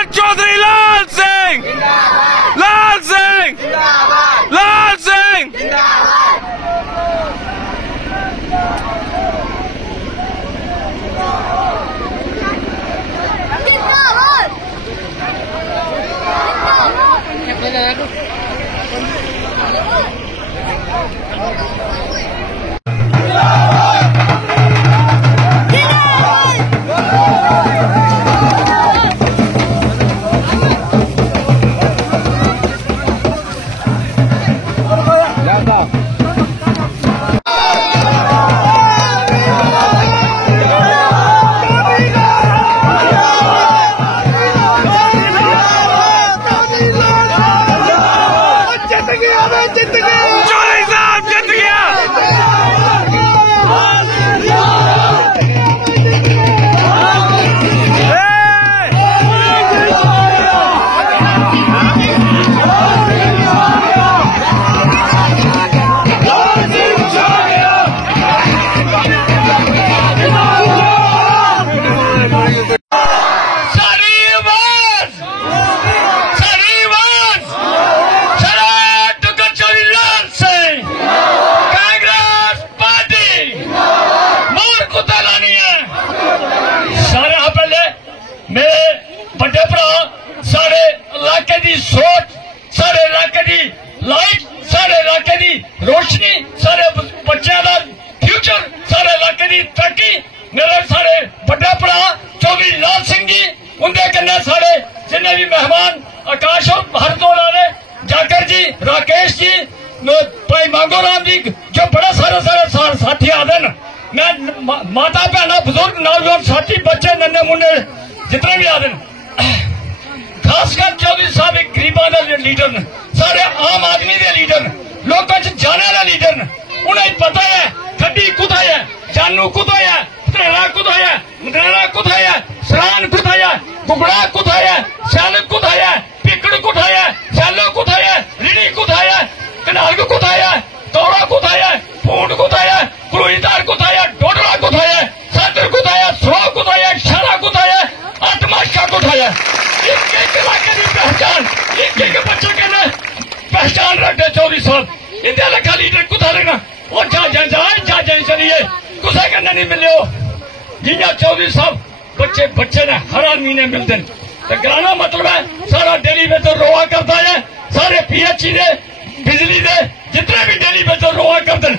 सरदार चौधरी लाल सिंह, लाल सिंह, लाल सिंह। चौधरी साहब जीत गया। बड़े भरा सारे इलाके की सोच, सारे इलाके की लाइट, सारे इलाके की रोशनी, सारे बच्चों का फ्यूचर, सारे इलाके की तरक्की मेरे सारे बड़े भरा चौधरी लाल सिंह जी, उनके कन्नै सारे जिन्ने भी मेहमान आकाश हरदोला ने, जाकर जी, राकेश जी, भाई मांगो राम जी, जो बड़ा सारे साथी आदे न। मैं माता भैन बुजुर्ग नौजवान साथी बच्चे नन्हे मुन्ने जितने भी आदे खासकर चौधरी साहब एक गरीबों के लीडर न, सारे आम आदमी के लीडर न, लोगों च जाने वाले लीडर न। उन्हें पता है गड्डी कुत्थै है, जानू कुत्थै है, धनेरा कुत्थै है, मदनेरा कुत्थै है, सरान कुत्थै है, गुगड़ा कुत्थै है, सैल कुत्थै है, पिकड़ कुत्थै है, सैलो कुत्थै है, रिड़ी कुत्थै है, कनालग कुत्थै है, कौड़ा कुत्थै है, फूंड कुत्थै है, कुलूईदार कुत्थै है, डोडरा कुत्थै है, सादर कुत्थै है, सरो कुत्थै है, शाला कुत्थै है, आत्माशा कुत्थै है। एक एक इलाके की पहचान, एक एक बच्चे के पहचान रखते चौधरी साहब। इंडिया लगा लीडर कुत्थै रहना और जा चलिए कुछ कन्नै नहीं मिले जियां चौधरी साहब बच्चे ने हर आदमी ने मिलते हैं। गलाना मतलब है सारा डेली बेचो रोआ करता है, सारे PHE दे बिजली दे जितने भी डेली बेचो रोआ करते हैं।